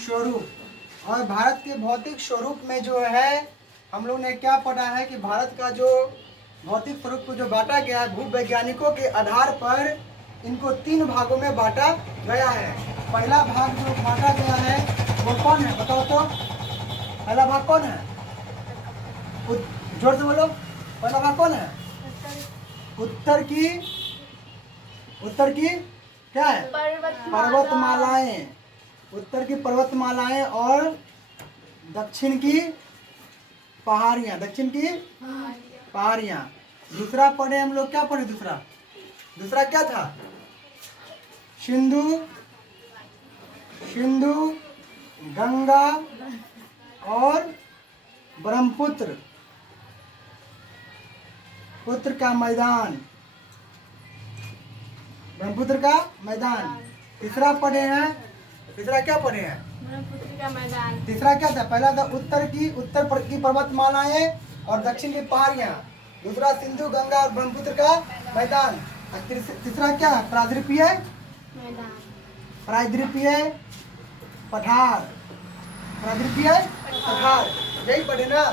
स्वरूप। और भारत के भौतिक स्वरूप में जो है हम लोग ने क्या पढ़ा है कि भारत का जो भौतिक स्वरूप को जो बांटा गया है भूवैज्ञानिकों के आधार पर इनको 3 भागों में बांटा गया है। पहला भाग जो बांटा गया है वो कौन है, बताओ तो। पहला भाग कौन है, जोर से बोलो। पहला भाग कौन है? उत्तर की क्या है? पर्वतमालाएं। उत्तर की पर्वतमालाएं और दक्षिण की पहाड़ियाँ। दूसरा पढ़े हम लोग, क्या पढ़े दूसरा क्या था? सिंधु गंगा और ब्रह्मपुत्र का मैदान। ब्रह्मपुत्र का मैदान। तीसरा पढ़े हैं, तीसरा क्या पढ़े हैं? ब्रह्मपुत्र का मैदान। तीसरा क्या था? पहला था उत्तर की पर्वतमालाएं और दक्षिण की पहाड़ियाँ। दूसरा सिंधु गंगा और ब्रह्मपुत्र का मैदान। और तीसरा क्या है? प्रायद्वीपीय पठार। यही पढ़े ना।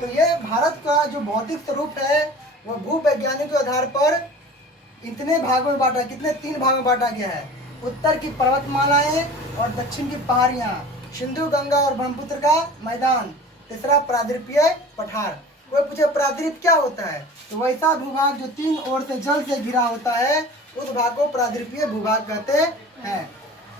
तो ये भारत का जो भौतिक स्वरूप है वो भूवैज्ञानिक के आधार पर इतने भागों में बांटा, कितने 3 भागों में बांटा गया है। उत्तर की पर्वतमालाएं और दक्षिण की पहाड़ियाँ, सिंधु गंगा और ब्रह्मपुत्र का मैदान, तीसरा प्रायद्वीपीय पठार। कोई पूछे प्रायद्वीप क्या होता है, तो वैसा भूभाग जो 3 ओर से जल से घिरा होता है उस भाग को प्रायद्वीपीय भूभाग कहते हैं।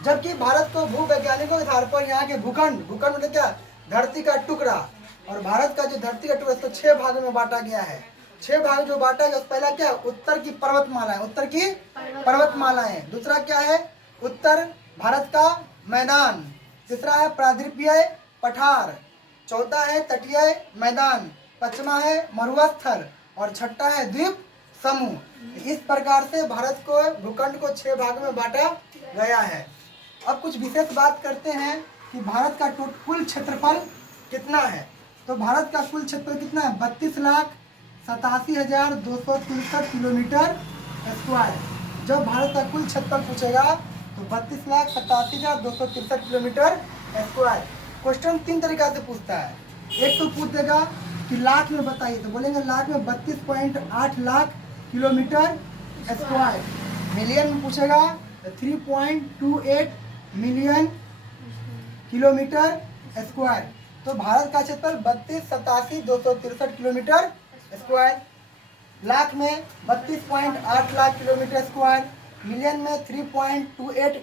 जबकि भारत को भूवैज्ञानिकों के आधार पर यहाँ के भूखंड मतलब क्या? धरती का टुकड़ा। और भारत का जो धरती का टुकड़ा इसको 6 भागों में बांटा गया है। 6 भाग जो बांटा गया, पहला क्या है? उत्तर की पर्वतमालाएं। दूसरा क्या है? उत्तर भारत का मैदान। तीसरा है प्रायद्वीपीय पठार। चौथा है तटीय मैदान। पांचवा है मरुस्थल और छठा है द्वीप समूह। इस प्रकार से भारत को भूखंड को 6 भागों में बांटा गया है। अब कुछ विशेष बात करते हैं कि भारत का कुल क्षेत्रफल कितना है। तो भारत का कुल क्षेत्रफल कितना है? 32,87,263 किलोमीटर स्क्वायर। जब भारत का कुल क्षेत्रफल पूछेगा तो 32,87,263 किलोमीटर स्क्वायर। क्वेश्चन 3 तरीका से पूछता है। एक तो पूछ देगा कि लाख में बताइए, तो बोलेंगे लाख में 32.8 लाख किलोमीटर स्क्वायर। मिलियन में पूछेगा तो 3.28 मिलियन किलोमीटर स्क्वायर। तो भारत का क्षेत्रफल 32,87,263 किलोमीटर स्क्वायर। लाख में 32.8 लाख किलोमीटर स्क्वायर। मिलियन में 3.28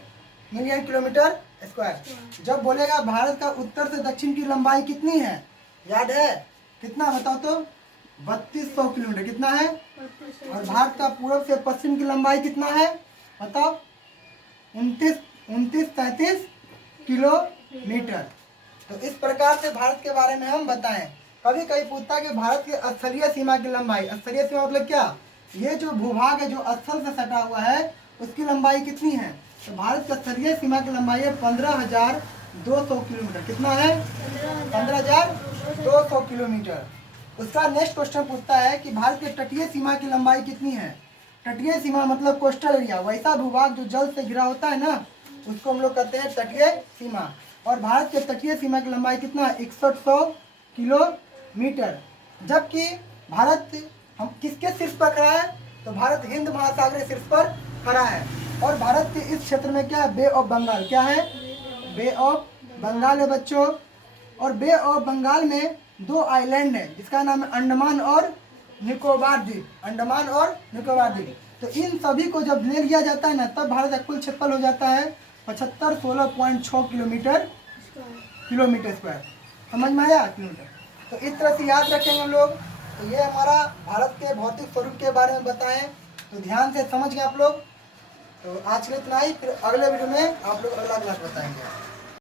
मिलियन किलोमीटर स्क्वायर। जब बोलेगा भारत का उत्तर से दक्षिण की लंबाई कितनी है, याद है कितना, बताओ तो? 3200 किलोमीटर। कितना है? और भारत का पूर्व से पश्चिम की लंबाई कितना है, बताओ? 2933 किलोमीटर। तो इस प्रकार से भारत के बारे में हम बताएं। कभी कभी पूछता है कि भारत की स्थलीय सीमा की लंबाई। स्थलीय सीमा मतलब क्या? ये जो भूभाग है जो स्थल से सटा हुआ है उसकी लंबाई कितनी है? तो भारत की स्थलीय सीमा की लंबाई है 15,200 किलोमीटर। कितना है? 15,200 किलोमीटर। उसका नेक्स्ट क्वेश्चन पूछता है कि भारत की तटीय सीमा की लंबाई कितनी है। तटीय सीमा मतलब कोस्टल एरिया, वैसा भूभाग जो जल से घिरा होता है ना, उसको हम लोग कहते हैं तटीय सीमा। और भारत के तटीय सीमा की लंबाई कितना है? 6100 किलोमीटर। जबकि भारत हम किसके शीर्ष पर खड़ा है? तो भारत हिंद महासागरीय शीर्ष पर खड़ा है। और भारत के इस क्षेत्र में क्या है? बे ऑफ बंगाल। क्या है? बे ऑफ बंगाल है बच्चों। और बे ऑफ बंगाल में 2 आइलैंड है जिसका नाम है अंडमान और निकोबार द्वीप। अंडमान और निकोबार द्वीप। तो इन सभी को जब ले लिया जाता है ना, तब भारत का कुल क्षेत्रफल हो जाता है 7516.6 किलोमीटर स्क्वायर। समझ में आया? किलोमीटर। तो इस तरह से याद रखेंगे हम लोग। तो ये हमारा भारत के भौतिक स्वरूप के बारे में बताएं, तो ध्यान से समझ गए आप लोग। तो आज के लिए इतना ही, फिर अगले वीडियो में आप लोग अगला क्लास बताएंगे।